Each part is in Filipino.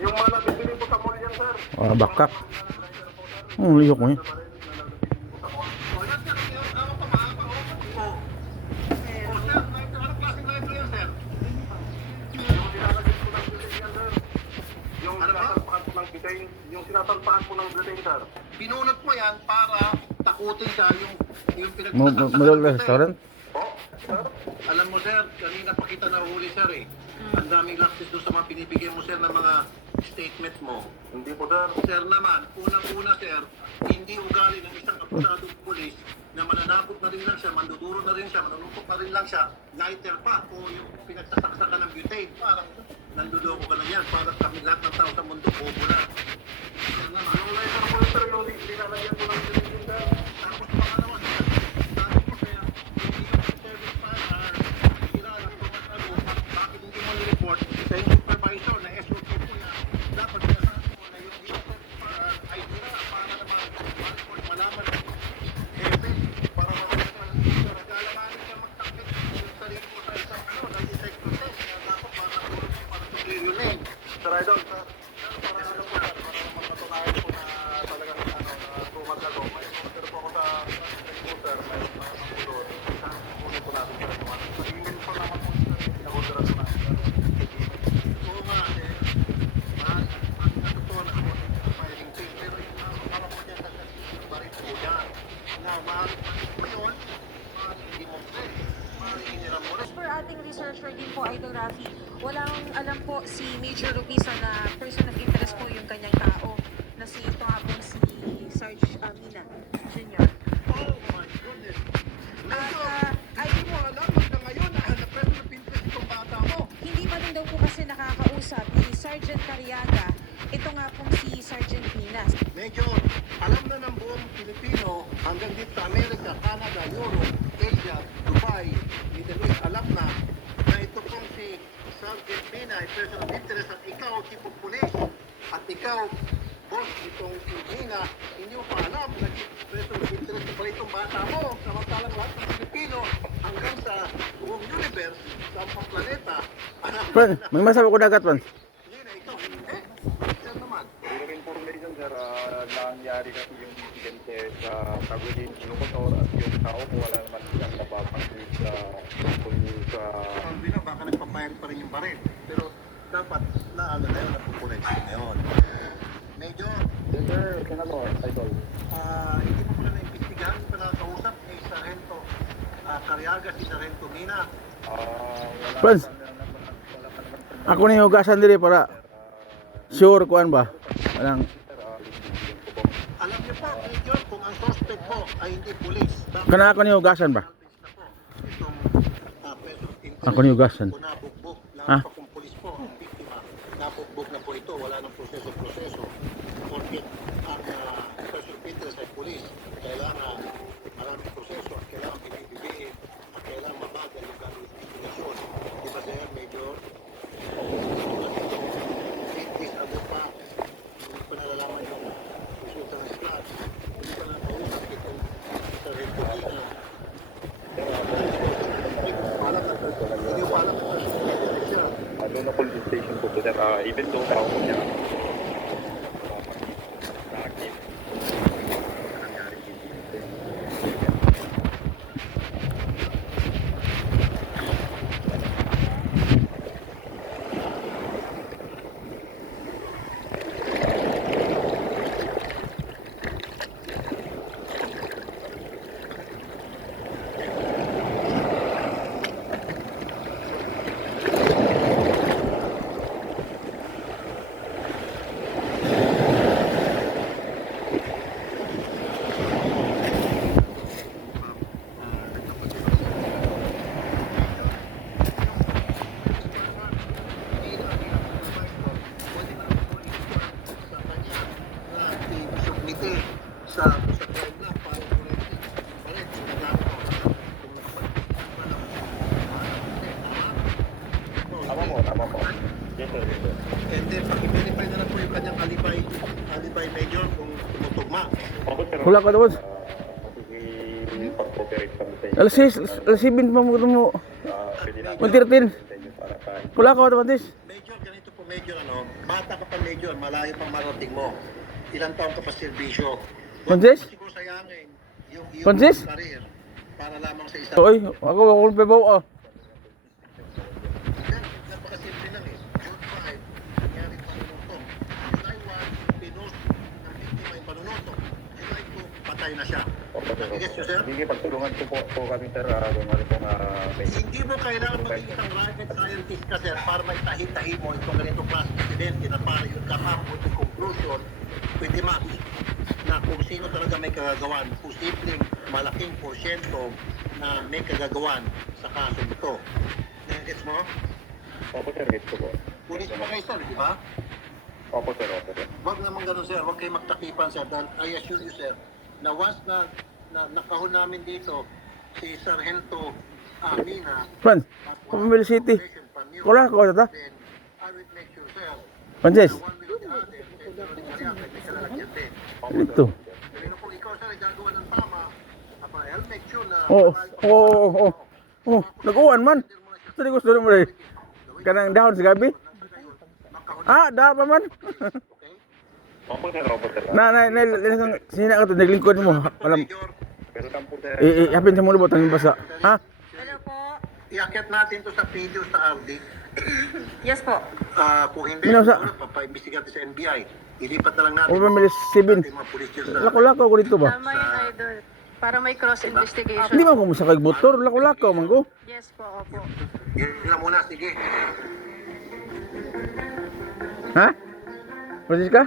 Yung mga nabibili po sa mall yan, sir. Ah, bakak. Liyok mo yun. Yung sinasalpakan po ng building, sir. Pinunot mo yan para takutin ka yung pinagtataksakan Model ng restaurant? Oh, sir. Alam mo, sir, kanina pa kita nahuli, sir, eh. Ang daming lapses doon sa mga binibigay mo, sir, ng mga statement mo. Hindi po, sir. Sir naman, unang-una, sir, hindi ugali ng isang apusadong pulis na mananakot na rin lang siya, manduduro na rin siya, manunukot na rin lang siya, lighter pa, o yung pinagsasaksakan ng butane. Parang nanduloko ka na yan, para kami lahat ng tao sa mundo, bobo na. Sir naman. Yung lighter po, sir, yung linalagyan po ng butane, sir. Tapos pangalawa, sir, sabi ko, sir, hindi yung service fire, hira lang po bakit hindi mo report sa yung supervisor na SOP po yan, dapat sinasabi mo na yung service fire ay hira para naman ma-report, malaman ng hepe, para nag-alamanin ka magtakit yung sarili mo sa isang na detector test, kaya dapat makatulog mo para sa clear yung lane. Sir Idol, sir, para ano po, sir, para mapatunayan po na talagang na tumagal ko. May sir po ako sa sir, may mga pulot. Kunin po natin sir, sa email po naman po sir, pinakontra po natin sir. Oo nga, totoo na ako sa filing team, pero yung alam mo dyan sa barit po dyan. Na maaari po yun, maaari hindi mo pwede, maaari hiniram mo rin. Per ating researcher din po, Idol Rafi, walang alam po si Major Rupisa na person of interest po yung kanyang tao na si ito nga po si Sarge Mina Jr. Oh my goodness. Medyo, Ay, hindi mo alam hanggang ngayon na person of interest itong bata mo. hindi pa rin daw po kasi nakakausap ni Sergeant Cariaga, ito nga pong si Sergeant Mina. Medyo alam na ng buong Pilipino hanggang dito sa Amerika, Canada, Europe, Asia, Dubai, Middle East, alam na ito pong si Sergeant Mina ay person of interest at ikaw, chief of police, at ikaw, boss, itong si Mina, hindi mo pa alam na person of interest pa itong bata mo, samantalang lahat ng Pilipino hanggang sa buong universe, sa mga planeta, alam Pan, na may masabi ko dagat, Pan. Mina, ikaw, sir naman. Your information, sir, nangyari kasi yung incidente sa Tagulin, Ilocotor, at yung tao ko wala naman siyang mapapansin sa tungkol sa... Sabi na, baka nagpapayag pa rin yung baril. Pero dapat na ano na yun, napupunay ngayon. Medyo, Yes, sir, Senator, Idol. hindi pa pala na-imbestigahan, hindi pa nakakausap ni Sargento Cariaga, si Sargento Mina. Wala Friends. wala pa naman sir, Ako na hugasan diri para sure kuan ba? Walang yung po. Alam niyo po, Major, kung ang suspect po ay hindi pulis, dapat kana ako ni hugasan ba? itong person of interest Ako ni hugasan. po nabugbog, Ha? lalo pa kung pulis po, ang biktima, nabugbog na po ito, wala nang proseso. Porket ang person of interest ay pulis, kailangan maraming proseso at kailangan binibibiin at kailangan mabagal yung gano'ng investigasyon. Di ba, sir, Major? This ano pa, hindi pa nalalaman yung resulta ng squad, hindi pa nakausap itong sa Republika. Hindi ko alam na siya. Doon na police station po, sir. Even though tao ko niya, sa akin, nangyari yung incident. Sa drive na para forensic. Balik, sinagamit ko. Tama po. Yes, sir. Yes, sir. And then, pag-verify na lang po yung kanyang alibay major kung tumutugma. Opo, sir. Wala ka doon. Pag-cooperate kami sa inyo. Alas 6, alas 7 pa mo mo. Pwede natin Mag-13. sa inyo para kahit Wala ka automatis. Major, ganito po Major, ano, bata ka pa Major, malayo pang marating mo. Ilang taon ka pa serbisyo. Francis? Siguro sayangin yung Francis? career para lamang sa isang... Oy, ako pebaw ah. Napakasimple lang eh. June 5, nangyari panunuto. July 1, pinost ng biktima yung panunuto. July 2, patay na siya. Yes, sir. Sige, pagtulungan po kami sir, kung ano pong Hindi mo kailangan maging isang rocket scientist ka, sir, para may tahi-tahi mo itong ganitong klase ng insidente na para yung kapapot yung conclusion, pwede match na kung sino talaga may kagagawan, posibleng malaking porsyento na may kagagawan sa kaso ito. Gets mo? Opo sir, gets ko po. Pulis mo kayo, sir, di ba? Opo sir, opo sir. Wag naman ganun, sir. Wag kayo magtakipan, sir. Dahil I assure you, sir, na once na nakahon namin dito si Sargento Amina, Franz, Pamili City. Wala ko na ta. then I will make sure, sir, Francis, na one way or the other, may kalalagyan din. ito. Pero kung ikaw, sir, ay gagawa ng tama, I'll make sure na... Oh, nag-uwan man. Saan gusto mo rin? Kanang dahon sa gabi? Ah, dahon pa man. Opo sir, opo sir. Sina ka ito, naglingkod mo. Alam, Pero lang po sir. ihapin sa mulo ba tanging basa? Ha? Hello po. Iakyat natin to sa video sa RD. Yes po. Kung hindi, Minasa. papaimbestigat sa NBI. Ilipat na lang natin. O Pamili 7. Yung mga pulis dyan sa... Lako-lako ko dito ba? Tama yun, Idol. Para may cross-investigation. Hindi man ko masakay motor. Lako-lako man ko. Yes po, opo. Yun na muna, sige. Ha? Francisca?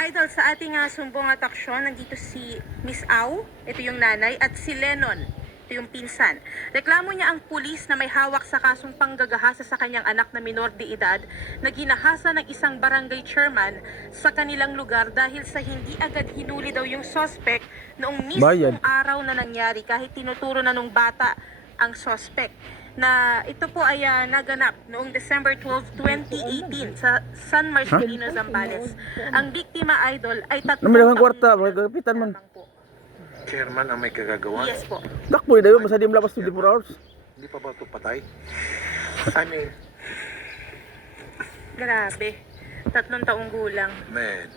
Idol, sa ating sumbong at aksyon, nandito si Miss Au, ito yung nanay, at si Lennon, ito yung pinsan. Reklamo niya ang pulis na may hawak sa kasong panggagahasa sa kanyang anak na minor de edad na ginahasa ng isang barangay chairman sa kanilang lugar dahil sa hindi agad hinuli daw yung suspect noong mismong Bayad. araw na nangyari kahit tinuturo na nung bata ang suspect. Na ito po ay naganap noong December 12, 2018 sa San Marcelino, Zambales. Ang biktima, Idol, ay tatlong Namilang taong kwarta, gulang kapitan man. lang po. Chairman ang may kagagawa. Yes po. Takbo dayo masadim lapas 24 hours. Hindi pa ba ito patay? I mean, Grabe. 3 taong gulang. man,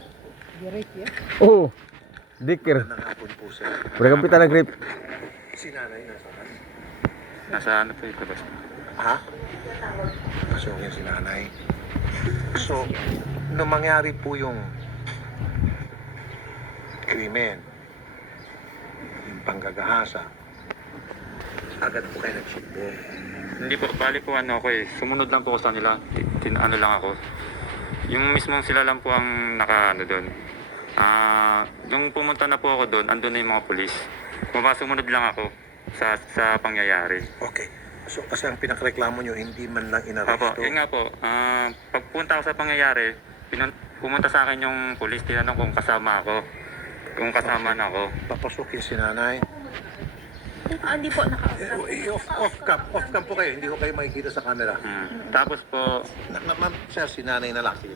Oh. Diker. ng hapon po, sir. Pre kapitan ng grip. Si nanay nasa kas. Nasa ano po ito? Ha? Pasok yan si nanay. So, nung mangyari po yung krimen, yung panggagahasa, agad po kayo nagsumbong. Hindi po, bali po ano ako eh. Sumunod lang po ako sa kanila. Ano lang ako. Yung mismong sila lang po ang naka ano doon. Yung pumunta na po ako doon, andun na yung mga pulis. Sumunod lang ako sa pangyayari. Okay. So, kasi ang pinakreklamo nyo, hindi man lang Opo, inaresto. yun nga po. Pagpunta ako sa pangyayari, pumunta sa akin yung pulis, tinanong kung kasama ako. Kung kasama na ako. Papasukin si nanay. Hindi po, Off cam po kayo. Hindi ko kayo makikita sa camera. Tapos po, Ma'am, sir, si nanay na lang. Sige.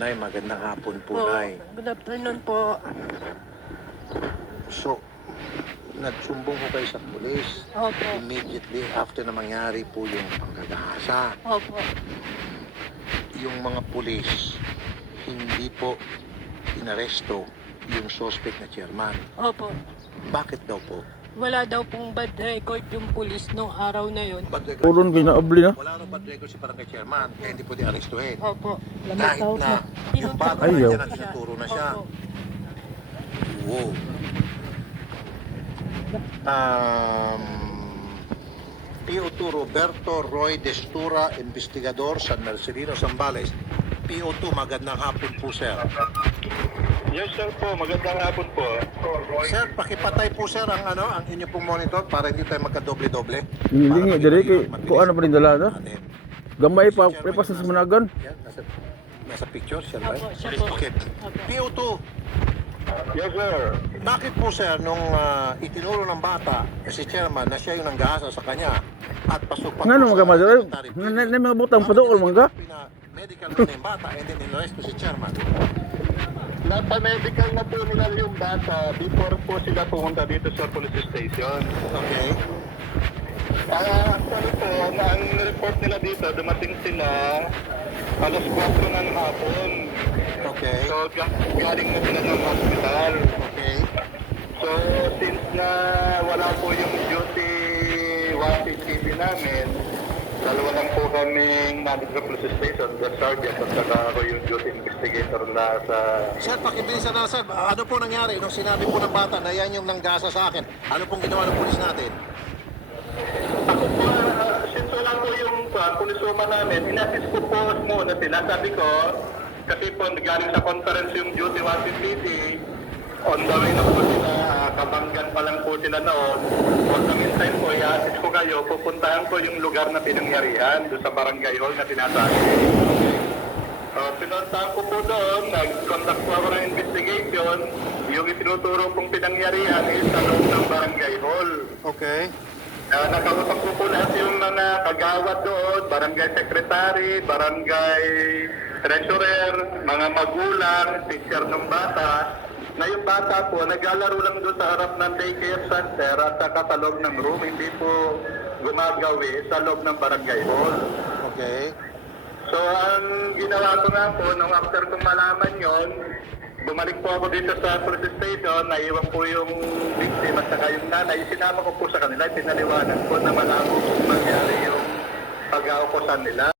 Nay, magandang hapon po, nay. Good afternoon po. So, nagsumbong ko kayo sa pulis Opo. immediately after na mangyari po yung panggagahasa. Opo. Yung mga pulis, hindi po inaresto yung suspect na chairman. Opo. Bakit daw po? Wala daw pong bad record yung pulis nung araw na yun. Bad record. Pulon ginaabli na. Wala nang bad record si barangay chairman, kaya hindi po di-arestuhin. Opo. Kahit na yung bata Ayaw. niya nagtuturo na siya. Opo. Wow. PO2 Roberto Roy Destura, investigador, San Marcelino, Zambales. PO2, magandang hapon po, sir. Yes sir po, magandang hapon po. Sir, pakipatay po, sir, ang inyo pong monitor para hindi tayo magka-doble-doble. Hilingi dire kay ko ano pa rin dala na. Natin. Gamay pa sa managan. Yan, nasa picture, sir, right? Opo, siya po. Okay. PO2, Yes sir. bakit po, sir, nung itinuro ng bata si chairman na siya yung nanggahasa sa kanya, at pasok Ngano mga madre? Na mga butang paduol mga. Medical na yung bata and then in-arrest po si chairman. Napa-medical na po nila yung bata before po sila pumunta dito sa police station. Okay. Actually po, ang report nila dito, dumating sila alas 4 ng hapon. Okay. So, galing na sila ng hospital. Okay. So, since na wala po yung duty watching TV namin, dalawa lang po kaming nandito sa police station, the sergeant at saka ako yung duty investigator na sa... Sir, pakibilisan na sir. Ano po nangyari nung sinabi po ng bata na yan yung nanggasa sa akin? Ano pong ginawa ng pulis natin? Ako po, since wala po yung pulisuma namin, inassist ko po muna sila. Sabi ko, kasi po galing sa conference yung duty watching TV, on the way na po sila, Kabanggan pa lang po sila noon. For the meantime po, i-assist ko kayo, pupuntahan ko yung lugar na pinangyarihan, doon sa barangay hall na tinasabi. Pinuntahan ko po doon, nag-conduct po ako ng investigation. Yung itinuturo pong pinangyarihan is sa loob ng barangay hall. Okay. Nakausap ko po lahat yung mga kagawad doon, barangay secretary, barangay treasurer, mga magulang, teacher ng bata. Na yung bata po, naglalaro lang doon sa harap ng daycare center at sa katalog ng room, hindi po gumagawi sa loob ng barangay hall. Okay. So, ang ginawa ko nga po, nung after kong malaman yon, bumalik po ako dito sa police station, naiwan po yung victim at saka yung nanay. Sinama ko po sa kanila, pinaliwanag ko na malabo kung mangyari yung pag-aukusan nila.